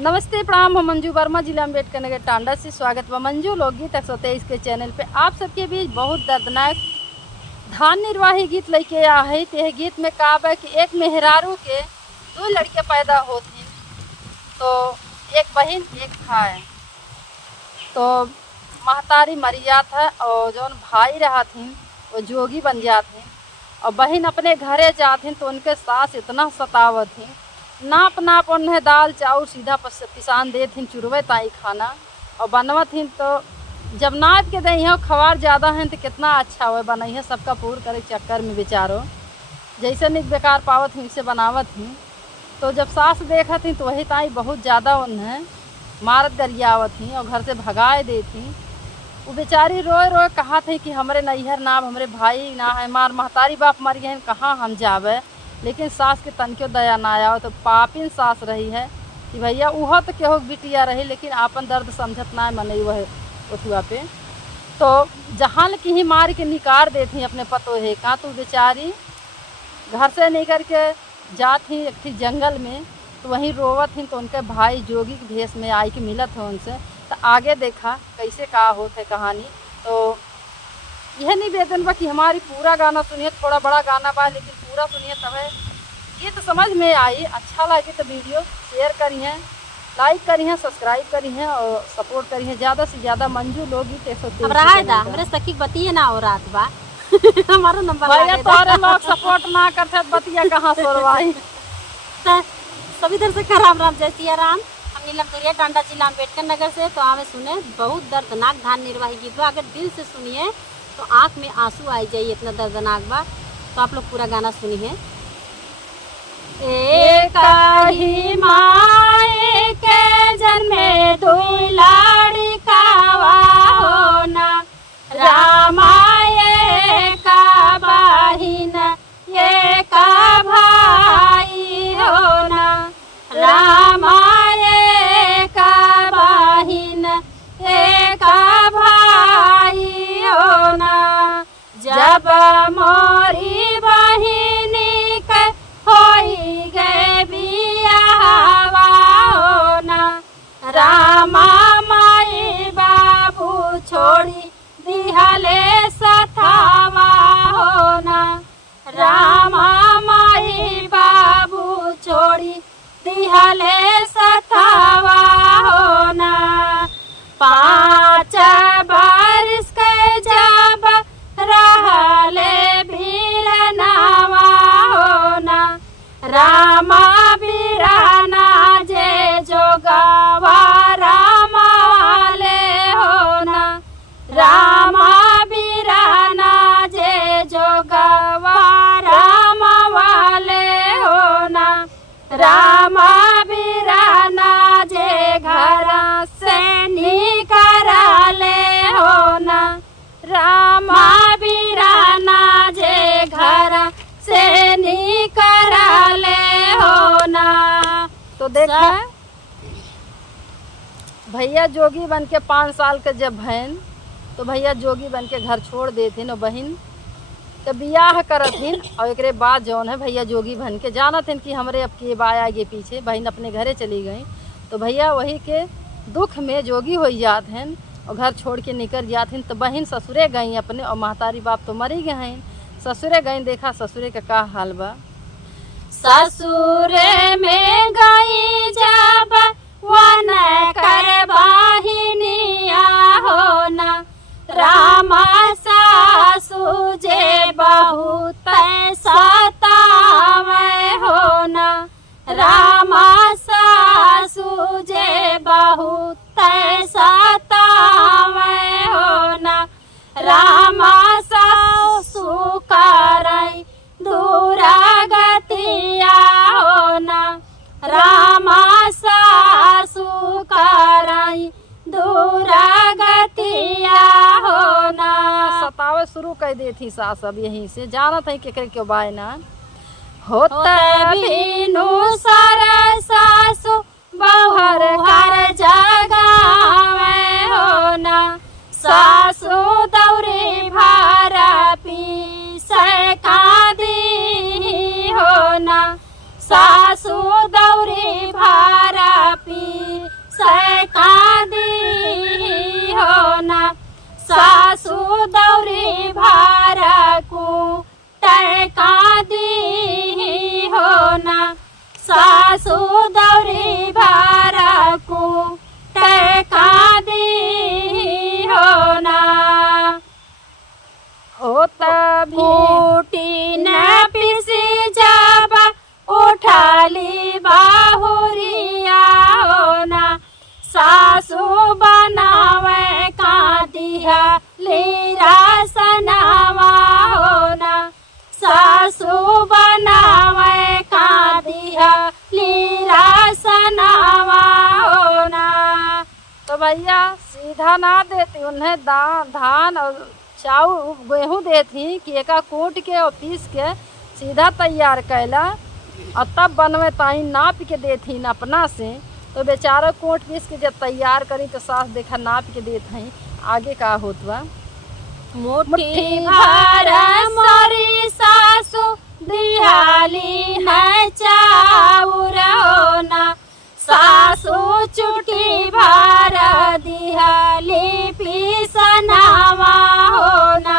नमस्ते प्रणाम, हम मंजू वर्मा, जिला अम्बेडकर नगर टांडा से स्वागत व मंजू लोकगीत 123 के चैनल पे आप सबके बीच बहुत दर्दनाक धान निर्वाही गीत लेके आ है। यह गीत में का बा कि एक मेहरारू के दो लड़के पैदा होती, तो एक बहन एक भाई, तो महतारी मरी जात है और जो भाई रहा थी वो जोगी बन जाते और बहन अपने घरे जाती तो उनके सास इतना सतावत थी, नाप नाप उन्हें दाल चाउर सीधा पिसान दे थी चुरवे ताई खाना और बनवा थी। तो जब नाप के दही हो खवार ज़्यादा हैं तो कितना अच्छा हुआ बनाई है, सबका पूर करे चक्कर में बेचारो जैसे निक बेकार पावत थी उसे बनावत थी। तो जब सास देखा थी तो वही ताई बहुत ज़्यादा उन्हें मारत गरियावत थी और घर से भगाए दे थी। वो बेचारी रोए रोए कहा थी कि हमारे नैहर ना, हमारे भाई ना है, मार महतारी बाप मर गए, कहाँ हम जावे। लेकिन सास के तन क्यों दया ना आया, तो पापिन सास रही है कि भैया वह तो केहो बिटिया रही लेकिन आपन दर्द समझत ना मनई वह उतुआ पे। तो जहाँ की ही मार के निकार देती अपने पतो है कहाँ, तो बेचारी घर से निकल के जाती एक थी जंगल में, तो वहीं रोवत थी। तो उनके भाई जोगी के भेष में आई के मिलत है उनसे, तो आगे देखा कैसे का होते कहानी। तो यह निवेदन बा कि हमारी पूरा गाना सुनिए, थोड़ा बड़ा गाना बा लेकिन पूरा सुनिए, तब ये तो समझ में आई। अच्छा लगे तो वीडियो शेयर करिए, लाइक करिए, सब्सक्राइब करिए और सपोर्ट करिए ज़्यादा से ज़्यादा। मंजू लोकगीत 123 हमरे सखी बतिए ना और रात बा हमारा नंबर भैया तोरे लोग सपोर्ट ना करते बतिया कहाँ सोरवाई। सभी तरह से राम राम जय सिया राम। हम नीलम टांडा जिला अम्बेडकर नगर से। तो हमें सुने बहुत दर्दनाक धान निर्वाही गीत बा, अगर दिल से सुनिए तो आँख में आंसू आ जाइए, इतना दर्दनाक बा। तो आप लोग पूरा गाना सुनिए। एक ही माए के जन्मे दो लड़कावा होना, रामाए का बहिन ये का भाई होना, रामाए का बहिन ये का भाई होना। जब मोरी बहिनी के होई गए बियाहवा होना, रामा माई बाबू छोड़ी दिहले सथावा होना, रामा माई बाबू छोड़ी दिहले सथावा होना। 5 बरस के जब रहले बीरनावा होना, रामा बीराना जे जोगवा रामा वाले होना, रामा बीराना जे जोगवा रामा वाले होना, रामा बीराना जे घर से निकराले होना, रामा बीराना जे घर से निकराले होना। तो देखा भैया जोगी बन के 5 साल के जब बहन, तो भैया जोगी बन के घर छोड़ देथिन और बहन के बियाह करथिन। और एक बाद जौन है भैया जोगी बन के जाना थिन कि हमरे अब के बाय आगे पीछे, बहन अपने घरे चली गई। तो भैया वही के दुख में जोगी हो जात हैं और घर छोड़ के निकल जाथिन। तो बहन ससुरे गई अपने और महतारी बाप तो मरी गए हैं, ससुरे गई। देखा ससुरे का हाल बा। ससुरे में गई जब वन कर बाहिनिया होना, रामा सासु जे बहुत सतावे होना, रामा सासु जे बहुत सतावे होना, रामा सासु करई दूरा गतिया होना, रामा सासु करई दूरा गतिया होना। सतावे शुरू कर दी थी सास, अब यहीं से जाना था केकरे क्यों बाय ना होता बीनू सारा सासु बहुर हर जगावे होना, सासु दौरी भारा पी का दी होना, सासु दौरी भारा पी सासू दौरी भारा को टका दी हो ना। ओ तभी फूटी न पिसी जब उठाली बाहुरिया हो ना। सासू बनावे का दिया लीरा सनावा हो ना। सासू बनावे का दिया लीरा सनावा हो ना। तो भैया सीधा ना देती, उन्हें धान और चाउर गेहूँ देती कि एका कूट के और पीस के सीधा तैयार कैला और तब बनवे ताई नाप के देती अपना से। तो बेचारा कूट पीस के जब तैयार करी तो सास देखा नाप के देत हई। आगे का होत बा, मुट्ठी भर मोरी सासू दिहाली है चाउर हो ना। सासू चुटकी भर दिहाली पीसनावा हो ना।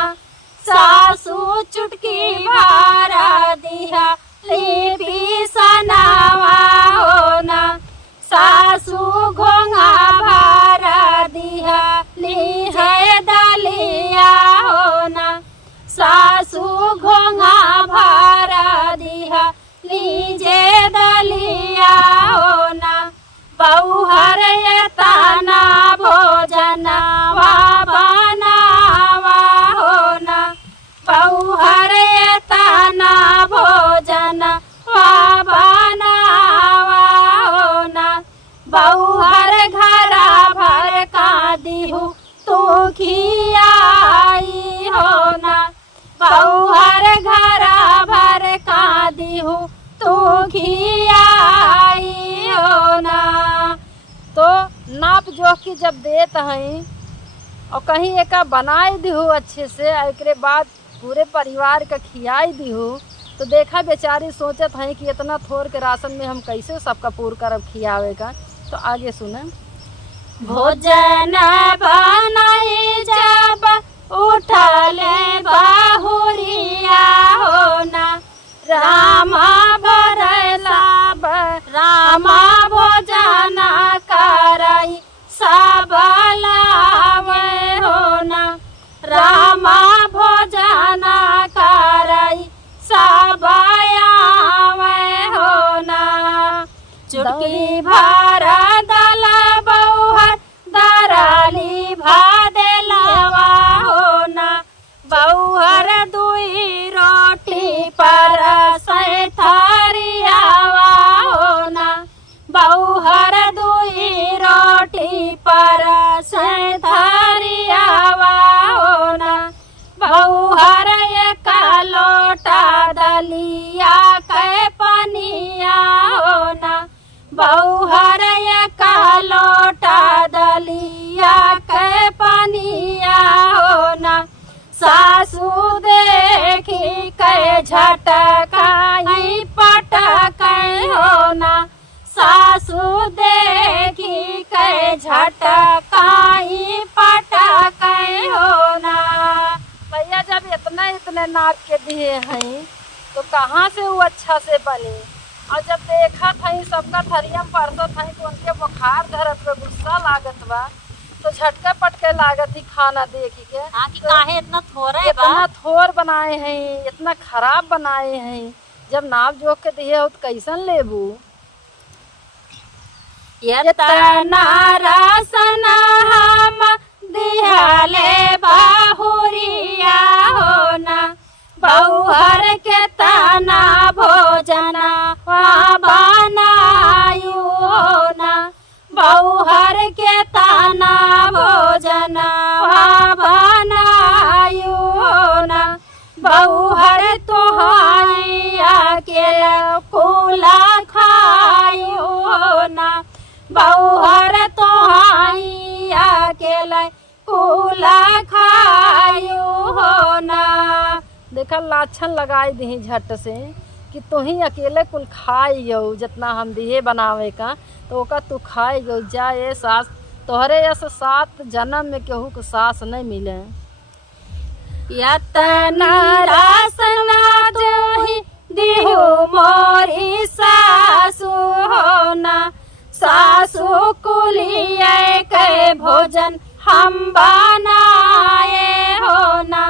सासू चुटकी भर दिहाली पीसनावा हो ना। सासू घोंघा भर दिहाली है दलिया हो ना। सासू घोंघा भर दिहाली जे दलिया हो ना। बहुहर तना भोजनवा बनावा हो ना। बहुहर तना भोजनवा बनावा हो ना। बहुहर घरा भर का दिहु तू खियाई हो ना। बहुहर घरा भर का दिहु तू खियाई हो ना। तो नाप जोख की जब देत हई और कहीं एका बनाए दिहू अच्छे से, एकरे बाद पूरे परिवार का खियाई दिहू, तो देखा बेचारी सोचत हई कि इतना थोड़ के राशन में हम कैसे सबका पूर करब खियावेगा। तो आगे सुने, भोजन बनाई जब उठले बाहुरिया हो ना। रामा भरला रामा भोजन करई सब लावे हो ना। रामा भोजन करई सब आवे हो ना। चुटकी भर दल बहुहर दराली भादेलवा हो ना। बहुहर दुई रोटी पर थरियावा हो ना। बहुहर दुई रोटी पर थरियावा हो ना। बहुहर एक लोटा दलिया के पनिया हो ना। बहुहर एक लोटा दलिया के पनिया हो ना। सासू देखी के झटकाई पटकाई हो ना। सासू देखी के झटकाई पटकाई हो ना। भैया जब इतने नाप के दिए हैं तो कहाँ से वो अच्छा से बने। और जब देखा थी सबका थरियम परसत थी तो उनके बुखार धरत पे गुस्सा लागत बा, तो झटके पटके लागत ही खाना देखी के। हाँ कि काहे इतना थोड़ा है इतना थोर बनाए हैं, इतना खराब बनाए हैं। जब नाप जोख के दिए हो तो कैसन लेबू। इतना राशन हम दिहले बाहुरिया हो ना। बहुहर के तना भोजना बनायु हो ना। बहुहर के तना भोजना बनायु हो ना। बहुहर तोहाई अकेला कुला खायु हो ना। बहुहर तोहाई अकेला कुला खायु हो ना। देखा लाछन लगाई दी झट से कि तू ही अकेले कुल खाइयो, जितना हम दिए बनावे का तो ओका तू खाइयो। जा ये सास तोहरे ऐसे 7 जन्म में केहू के सास नहीं मिले। यतना रासन जो ही दिहु मोरी सासु हो ना। सासु कुलिए के भोजन हम बनाए हो ना।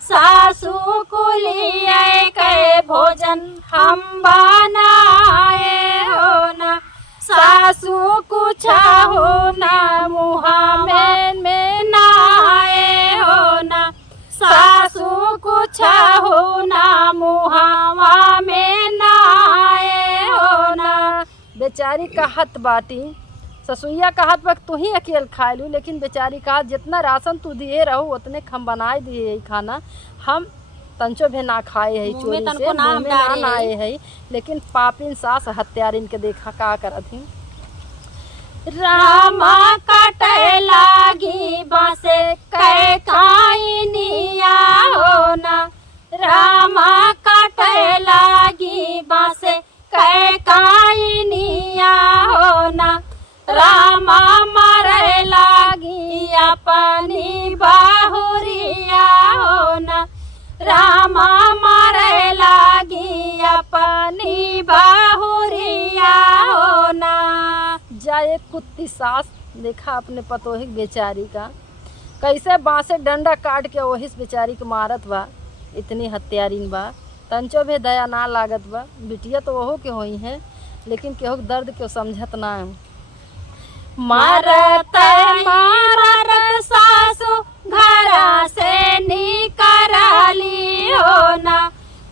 सासु कुलिए के भोजन हम बनाए हो ना। सासु कुछ हो ना मुहा में नाए हो ना। सासु कुछ हो ना मुहावा में नाए हो ना। बेचारी कहत बाटी, ससुइया कहत बा तू ही अकेले खाए लू, लेकिन बेचारी कहत जितना राशन तू दिए रहू उतने हम बनाए दिए है खाना, हम तंचो भी ना खाए है, चोरी से मुँह में ना आए है। लेकिन पापिन सास हत्यारिन के देखा का करत ही। रामा काटे लागी बासे कै काइनिया हो ना। रामा काटे लागी बासे कै काइनिया हो ना। रामा मारे लागी अपनी बाहुरिया हो ना। रामा मारे लागी अपनी बाहुरिया हो ना। जाए कुत्ती सास देखा अपने पतोही बेचारी का कैसे बांसे डंडा काट के वही बेचारी के मारत बा। इतनी हत्यारीन बा, तंचो भी दया ना लागत बा। बिटिया तो वहो के होई है, लेकिन केहू दर्द के समझत ना है। मारत मारत सासु घरा से निकरली हो ना।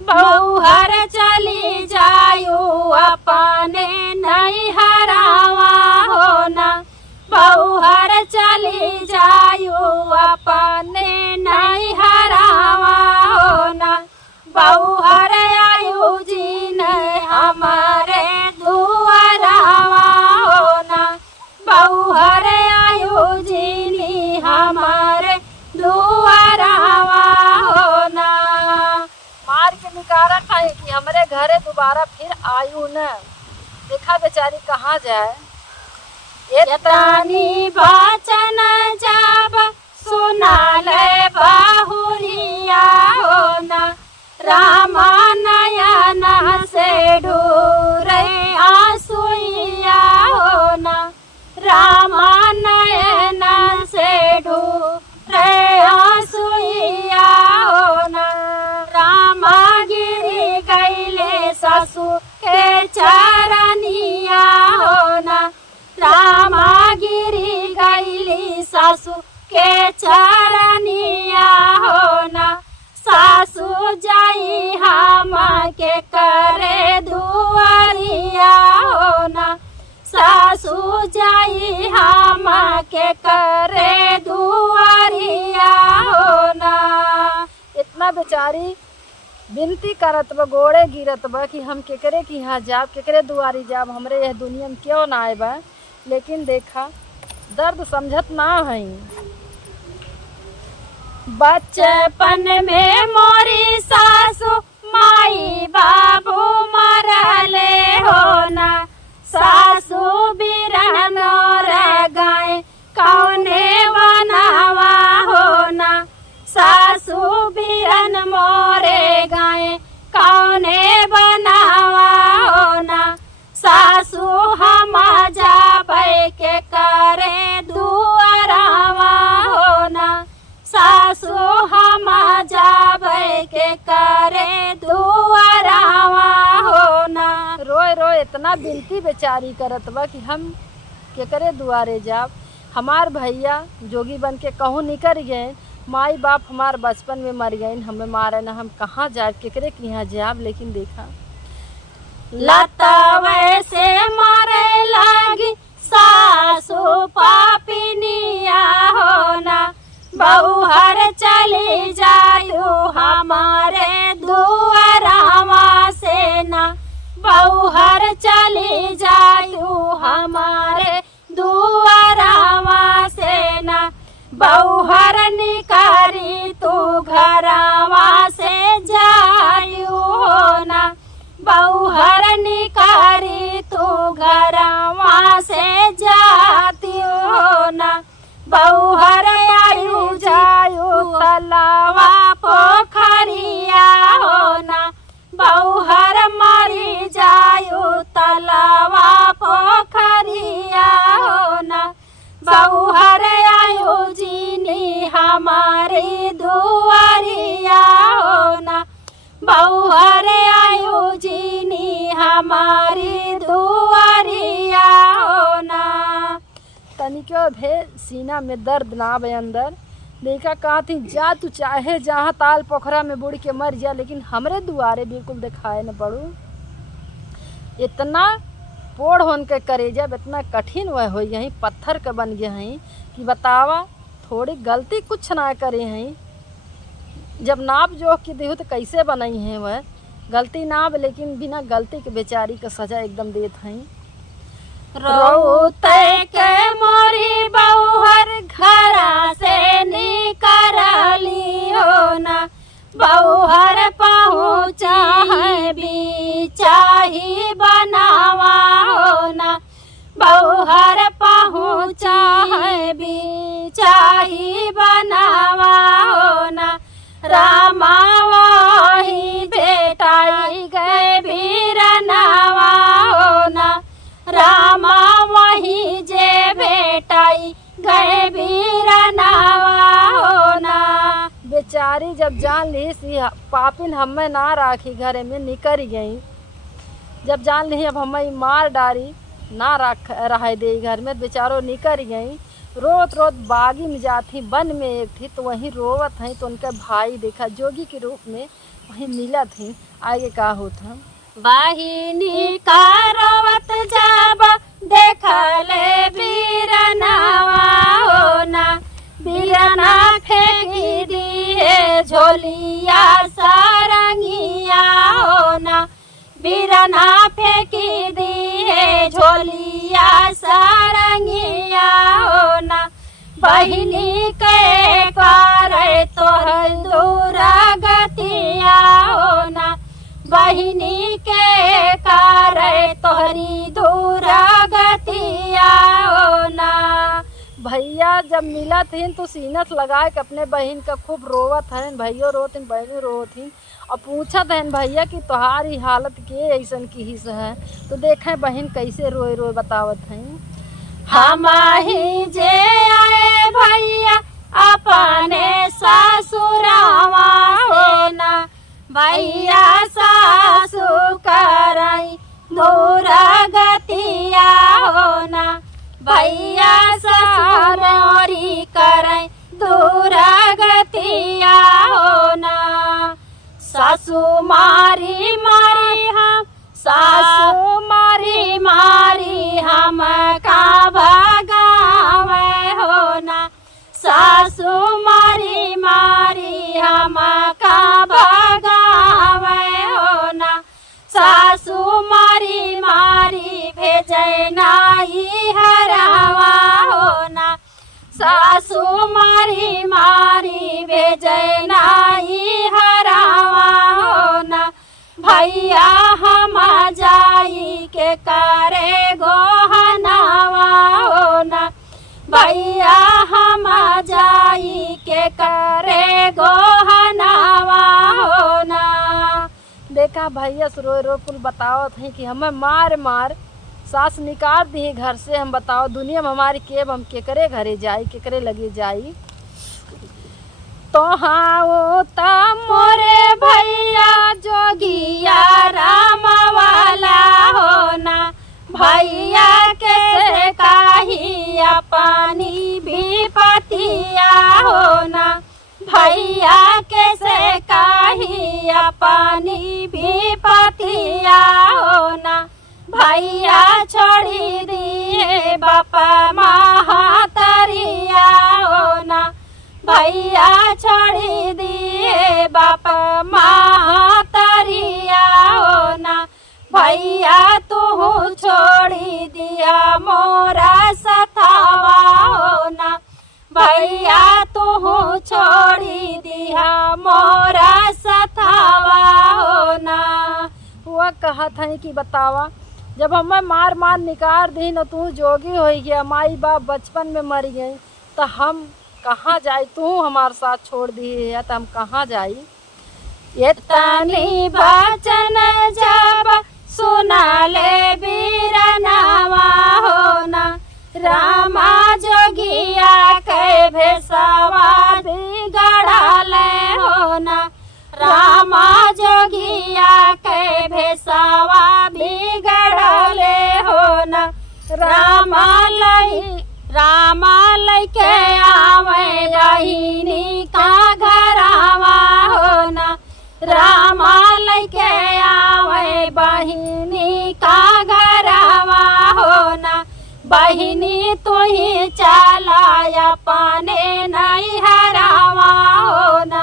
बहुहर चली जायू अपने नहीं हरावा हो ना। बहुहर चली जायू अपने नहीं हरावा हो ना। बहुहर आयु जी ने हमारे दुआरावा हो ना। बहुहर आयु जी ने हमारे दुआरावा हो ना। मार के निकारा खाए कि हमारे घरे दोबारा फिर आयु न। देखा बेचारी कहाँ जाए। यतानी वाचन जाब सुनाले बाहुरिया हो ना। रामा नयन से डूरे आंसुइया हो ना। रामा नयन से डूरे आंसुइया हो ना। रामा गिरी गईले सासु के चरनिया हो ना। रामा गिरी गईली सासु के चरनिया हो ना। सासु जाई हम के करे दुआरिया हो ना। सासु जाई हम के करे दुआरिया हो ना। इतना बेचारी विनती करत बा, गोड़े गिरत बा कि हम केकरे की यहाँ जाब, केकरे दुआरी जाब, हमरे यह दुनिया में क्यों ना आए बा। लेकिन देखा दर्द समझत ना है। बचपन में मोरी सासु माई बाबू मरले हो ना। सासु बिरन रे गाय कौने बनावा हो ना। सासु बिरन मोरे गाय कौने बनावा हो ना। सासु हम जाबै के करे दुआरावा हो ना। सासु हम जाबै के करे दुआरावा हो ना। रोए रोए इतना विनती बेचारी करत बा कि हम केकरे दुआरे जाब। हमार भैया जोगी बन के कहूँ निकल गए, माई बाप हमार बचपन में मर गए, हमें मारे ना, हम कहाँ जाब, केकरे के यहाँ जाब। लेकिन देखा लतावे से मारे लागी सासु पापिनिया हो ना। बहुहर चली जायू हमारे दुआरावा से ना। बहुहर चली जायू हमारे दुआरावा से ना। बहुहर निकारी तू घरावा से जायू हो ना। बहुहर निकारी तू घरावा से जाती हो ना। बहुहर आयु जायू तलावा पोखरिया हो ना। बहुहर तनिको भे सीना में दर्द ना बे अंदर। लइका कहत ही जा तू चाहे जहाँ ताल पोखरा में बुड़ के मर जा, लेकिन हमरे दुआरे बिल्कुल दिखाए न पड़ू। इतना पोड़ होन के करेजा इतना कठिन वह हो यहीं पत्थर के बन गए हैं कि बतावा थोड़ी गलती कुछ ना करे हैं। जब नाप जोख के देहू तो कैसे बनाई हैं वह गलती नाप, लेकिन बिना गलती के बेचारी का सजा एकदम देत हैं। रोते के मोरी बहुहर घरा से निकरली हो ना, बहुहर पहुँचा है बिचाही बनावा हो ना, बहुहर पहुँचा है बिचाही बनावा हो ना। रामा वही बेटाई गए बीरनावा हो ना, रामा वही जे बेटाई गए बीरनावा हो ना। बेचारी जब जान ली सी पापिन हमें ना राखी घरे में निकर गई, जब जान ली अब हमें मार डारी ना रह दे घर में, बेचारो निकर गई। रोत रोत बागी में जाती वन में एक थी तो वहीं रोवत हैं, तो उनका भाई देखा जोगी के रूप में वहीं मिला थी। आगे का होता बहिनी का रोवत जब देखले बीरनावा हो ना, बीरना फेंकी दिए झोलिया सारंगिया हो ना, बीरना फेंकी दिए झोलिया सारंगिया हो ना। बहिनी के करे तोहर दुरागतिया हो ना, बहिनी के करे तोहरी दुरागतिया हो ना। भैया जब मिला थी तो सीनत लगा के अपने बहन का खूब रोवत हैं, भैया रोत हैं बहन रोत हैं और पूछत हैं भैया कि तुम्हारी हालत के ऐसन की हिस्स है। तो देखें बहन कैसे रोए रोए बतावत हैं। हमाही जे आए भैया अपने ससुरावा हो ना, भैया सासु कराई दुरागतिया हो ना, भैया ससुरी कराई दुरागतिया हो ना। सासु मारी मारी हम, सासु मारी मारी हम का भगावे हो ना, सासु मारी मारी हम का भगावे हो ना। सासु मारी मारी भेजे नाई हरावा हो ना, सासु मारी मारी भेजे नाई हरावा हो ना। भैया हम जाई के करे गोहनावा हो ना, भैया हम जाई के करे गोहनावा हो ना। देखा भैया से रोए रो कुल बतावत हैं कि हमें मार मार सास निकाल दी घर से। हम बताओ दुनिया में हमारी केब हम केकरे घरे जाई केकरे लगे जाई। तो हाँ वो ता मोरे भैया जोगिया राम वाला हो ना, भैया के काही पानी भी पतिया हो ना, भैया के काही पानी भी पतिया हो ना। भैया छोड़ी दिए बापा महातरिया हो ना, भैया छोड़ी दिए बापा महातरिया हो ना। भैया तू छोड़ी दिया मोरा सतावा हो ना, भैया तू छोड़ी दिया मोरा सतावा हो ना। हुआ कहा था कि बतावा जब हमें मार मार निकाल दी न तू जोगी हो गया, माई बाप बचपन में मर गई, तो हम कहाँ जाई? तू हमारे साथ छोड़ दी है तो हम कहाँ जाई? ये तनी बचन जब सुना ले बीरनावा हो ना, रामा जोगिया के भेसवा बिगड़ा ले हो ना, रामा जोगिया के भेसवा बिगड़ा ले हो ना। रामा लई रामा लैके आवे बहिनी का घरवा हो ना, रामा लैके आवे बहिनी का घरवा हो ना, बहिनी तू ही चलाया पाने नहीं हरावा हो ना,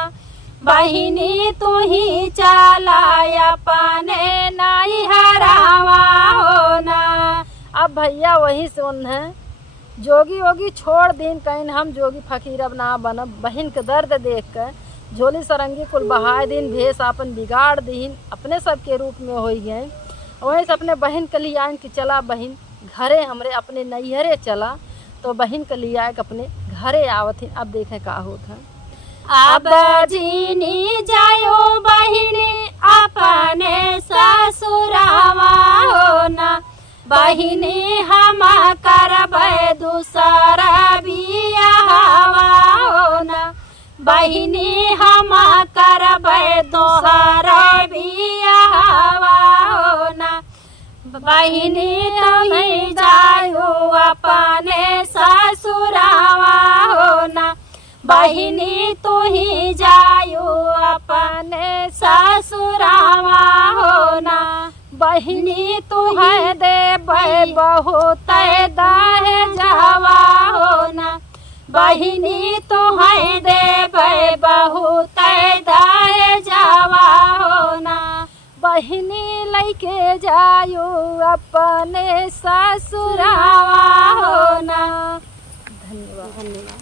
बहिनी तू ही चलाया पाने नहीं हरावा हो ना। अब भैया वही सुन है, जोगी वोगी छोड़ दिन कहीं हम जोगी फकीर अब ना बनब, बहन के दर्द देख कर झोली सरंगी कुल बहाय दिन, भेष अपन बिगाड़ दीन, अपने सबके रूप में हो गए। वहीं से अपने बहन के लिए आन कि चला बहन घरे हमरे अपने नैहरे चला, तो बहन के लिए आए अपने घरे आवत हिन। अब देखें का होता है। अब जीनी जायो बहिनी अपने ससुरावा हो ना, बहिनी हम करबै दूसरा बियाहवा हो ना, बहिनी हम करबै दोहरा बियाहवा हो ना, बहिनी तुही जायो अपने ससुरावा हो ना, बहिनी तू ही जायो अपने ससुरावा हो ना, बहिनी तू है दे बहुत दाहे जावा हो ना, बहिनी तू है दे बहुत दाहे जावा हो ना, बहिनी लैके जायो अपने ससुरावा हो ना। धन्यवाद।